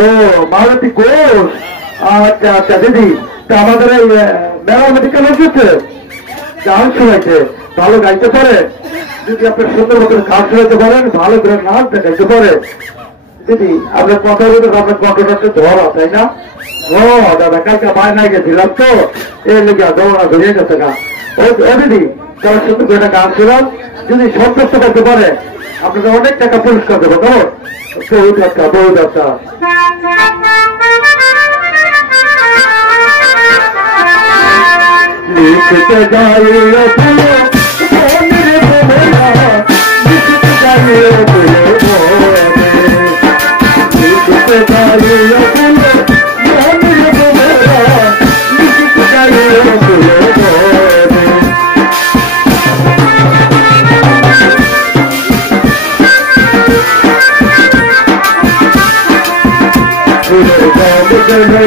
ও মালতী ঘোষ, আচ্ছা আচ্ছা দিদি, তা আমাদের এই মেলা মেডিকেল এসেছে, গান শোনাইছে, ভালো গাইতে পারে, যদি আপনি সুন্দর মতো গান শোনাইতে পারেন, ভালো করে নাচ দেখাইতে পারে দিদি, আপনার কথা বলতে আপনার কণ্ঠটা একটু ধরা, তাই না? ও দাদা, কালকে বায়নায় গেছিলাম তো, এর লেগে দৌড়া ধরিয়ে গেছে না। ও দিদি, তারা সুন্দর করে একটা গান শোনান, যদি সন্তুষ্ট করতে পারে আপনাকে অনেক টাকা পুরস্কার দেবো, কেমন? বহুত আচ্ছা, বহুত আচ্ছা। লিখতে যাইও ফুলো মনের ভোলা, লিখতে যাইও ফুলো মনে, লিখতে যাইও ফুলো মনের ভোলা, লিখতে যাইও ফুলো মনে। ফুলের গান গেলে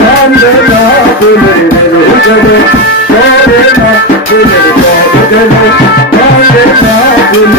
কান্দে না, ফুলের গেলে করে না, ফুলের গান গেলে কান্দে না, ফুলের